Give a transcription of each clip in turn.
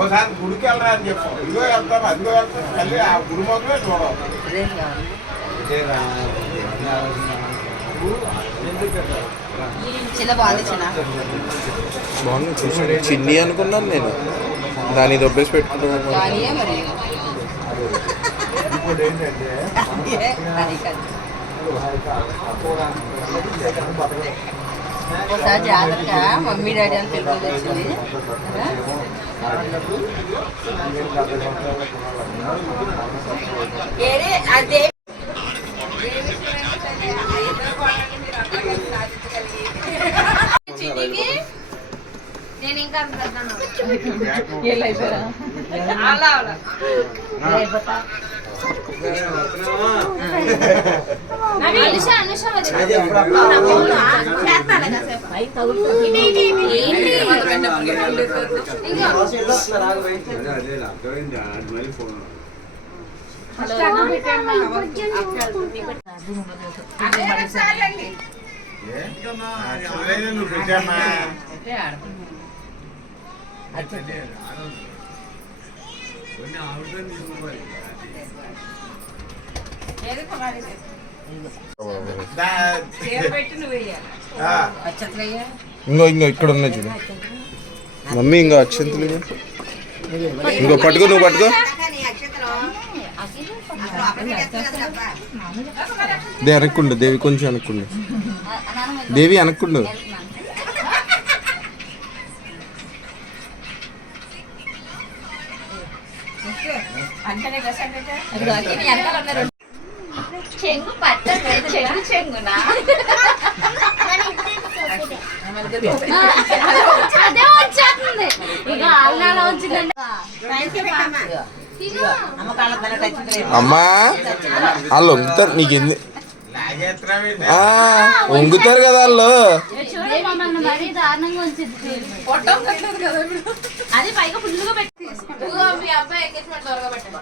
ఓసారి గుడికి వెళ్ళరా అని చెప్పు. ఇదిగో వెళ్తాను అదిగో వెళ్తాను తల్లి ఆ గుడి మొదలే చూడాలి. బాగుంది చూసాను. చిన్ని అనుకున్నాను నేను, దాన్ని దొబ్బేసి పెట్టుకున్నాను. ఇంకోటి ఏంటంటే ఒకసారి జాగ్రత్తగా మమ్మీ డాడీ అని పెళ్ళి వచ్చింది. నేను ఇంకా నువ్వు పెట్టామా ఇంకో ఇక్కడ ఉన్నాయి చూడు మమ్మీ. ఇంకో అక్షంతలు ఇంకో పట్టుకో, నువ్వు పట్టుకో. దే వెనక్కుండు దేవి, కొంచెం వెనక్కుండు దేవి, వెనక్కుండు. చెంగు పట్టదు, చెంగు చెంగునా అదే వచ్చేస్తుంది. ఇక అల్లాలో వచ్చిందండి. అమ్మా వాళ్ళు వంగుతారు, నీకు ఎందు వంగుతారు కదా వాళ్ళు. చూడు మమ్మల్ని మరీ దారుణంగా వచ్చింది. అది పైగా ఫుల్గా పెట్టి మీ అబ్బాయి ఎంగేజ్మెంట్ త్వరగా పెట్టండి.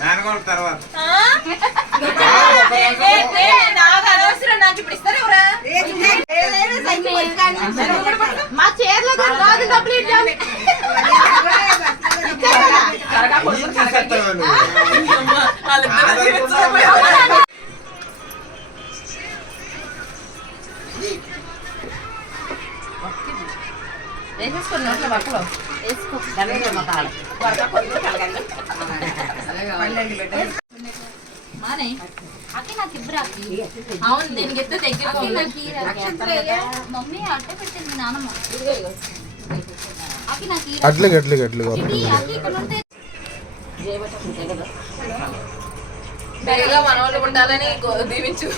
మేనగోళ్ళ తర్వాత మా చీరలో డబ్బులు ఇద్దాం. వేసేసుకున్నట్లు బట్టలు వేసుకో. అవును దీనికి ఎత్తే దగ్గర మమ్మీ అట్టే పెట్టింది నానమ్మ. అట్లే అట్లే అట్లే మనవాళ్ళు ఉండాలని దీవించు.